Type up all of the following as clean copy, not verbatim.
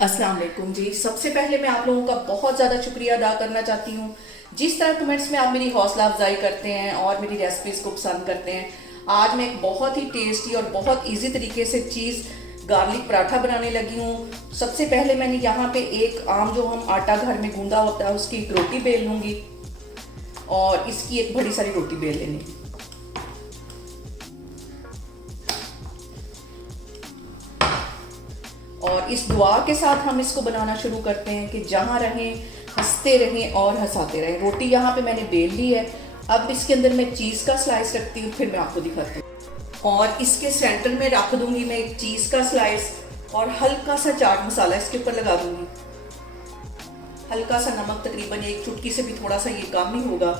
अस्सलाम वालेकुम जी। सबसे पहले मैं आप लोगों का बहुत ज़्यादा शुक्रिया अदा करना चाहती हूँ। जिस तरह कमेंट्स में आप मेरी हौसला अफजाई करते हैं और मेरी रेसिपीज़ को पसंद करते हैं। आज मैं एक बहुत ही टेस्टी और बहुत इजी तरीके से चीज़ गार्लिक पराठा बनाने लगी हूँ। सबसे पहले मैंने यहाँ पे एक आम जो हम आटा घर में गूंदा होता है उसकी एक रोटी बेल लूँगी और इसकी एक बड़ी सारी रोटी बेल लेनी। और इस दुआ के साथ हम इसको बनाना शुरू करते हैं कि जहाँ रहें हंसते रहें और हंसाते रहें। रोटी यहाँ पे मैंने बेल ली है। अब इसके अंदर मैं चीज़ का स्लाइस रखती हूँ, फिर मैं आपको दिखाती हूँ। और इसके सेंटर में रख दूंगी मैं एक चीज़ का स्लाइस और हल्का सा चाट मसाला इसके ऊपर लगा दूंगी। हल्का सा नमक, तकरीबन एक चुटकी से भी थोड़ा सा ये कम ही होगा,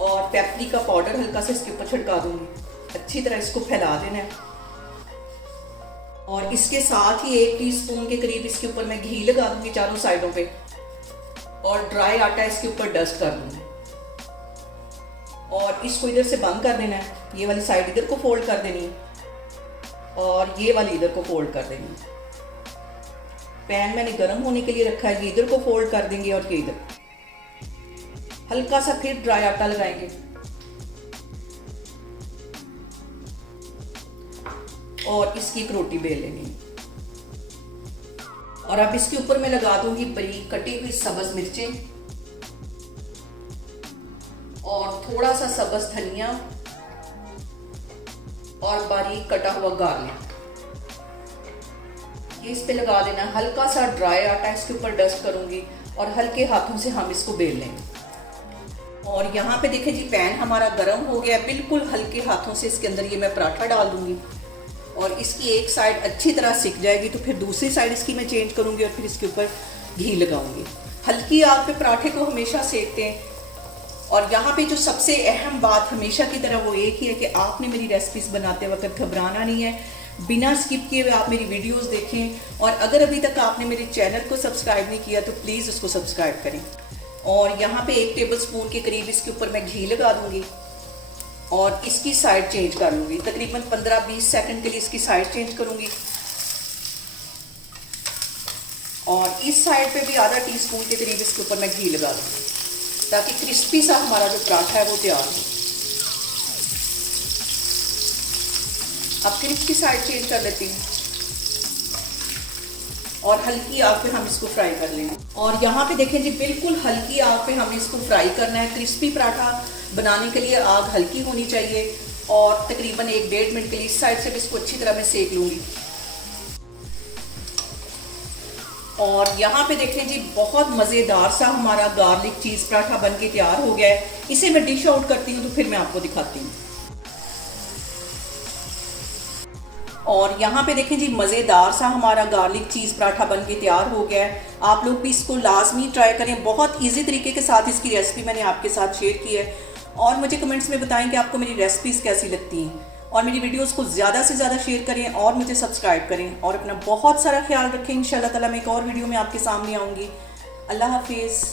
और पेपरिका पाउडर हल्का सा इसके ऊपर छिड़का दूंगी। अच्छी तरह इसको फैला देना है। और इसके साथ ही 1 टीस्पून के करीब इसके ऊपर मैं घी लगा दूंगी चारों साइडों पे, और ड्राई आटा इसके ऊपर डस्ट कर दूंगी। और इसको इधर से बंद कर देना है। ये वाली साइड इधर को फोल्ड कर देनी है और ये वाली इधर को फोल्ड कर देनी है। पैन मैंने गर्म होने के लिए रखा है। ये इधर को फोल्ड कर देंगे और ये इधर हल्का सा फिर ड्राई आटा लगाएंगे और इसकी एक रोटी बेल लेनी। और अब इसके ऊपर मैं लगा दूंगी बारीक कटी हुई सब्ज मिर्चें और थोड़ा सा सब्ज धनिया और बारीक कटा हुआ गार्लिक। ये इस पे लगा देना। हल्का सा ड्राई आटा इसके ऊपर डस्ट करूंगी और हल्के हाथों से हम इसको बेल लेंगे। और यहाँ पे देखें जी, पैन हमारा गर्म हो गया। बिल्कुल हल्के हाथों से इसके अंदर ये मैं पराठा डाल दूंगी और इसकी एक साइड अच्छी तरह सिक जाएगी तो फिर दूसरी साइड इसकी मैं चेंज करूंगी और फिर इसके ऊपर घी लगाऊंगी। हल्की आग पे पराठे को हमेशा सेकते हैं। और यहाँ पे जो सबसे अहम बात हमेशा की तरह वो एक ही है कि आपने मेरी रेसिपीज बनाते वक्त घबराना नहीं है। बिना स्किप किए हुए आप मेरी वीडियोस देखें। और अगर अभी तक आपने मेरे चैनल को सब्सक्राइब नहीं किया तो प्लीज़ उसको सब्सक्राइब करें। और यहाँ पे 1 टेबलस्पून के करीब इसके ऊपर मैं घी लगा दूंगी और इसकी साइड चेंज कर लूँगी। तकरीबन 15-20 सेकंड के लिए इसकी साइड चेंज करूँगी। और इस साइड पे भी आधा टीस्पून के करीब इसके ऊपर मैं घी लगा दूँगी ताकि क्रिस्पी सा हमारा जो पराठा है वो तैयार हो। अब फिर इसकी साइड चेंज कर लेती हूँ और हल्की आग पे हम इसको फ्राई कर लेंगे। और यहाँ पे देखें जी, बिल्कुल हल्की आग पे हमें इसको फ्राई करना है। क्रिस्पी पराठा बनाने के लिए आग हल्की होनी चाहिए। और तकरीबन 1-1.5 मिनट के लिए इस साइड से भी इसको अच्छी तरह मैं सेक लूँगी। और यहाँ पे देखें जी, बहुत मज़ेदार सा हमारा गार्लिक चीज़ पराठा बन के तैयार हो गया है। इसे मैं डिश आउट करती हूँ तो फिर मैं आपको दिखाती हूँ। और यहाँ पे देखें जी, मज़ेदार सा हमारा गार्लिक चीज़ पराठा बन के तैयार हो गया है। आप लोग भी इसको लाजमी ट्राई करें। बहुत इजी तरीके के साथ इसकी रेसिपी मैंने आपके साथ शेयर की है। और मुझे कमेंट्स में बताएं कि आपको मेरी रेसिपीज़ कैसी लगती हैं। और मेरी वीडियोस को ज़्यादा से ज़्यादा शेयर करें और मुझे सब्सक्राइब करें। और अपना बहुत सारा ख्याल रखें। इंशाल्लाह ताला मैं एक और वीडियो में आपके सामने आऊँगी। अल्लाह हाफिज़।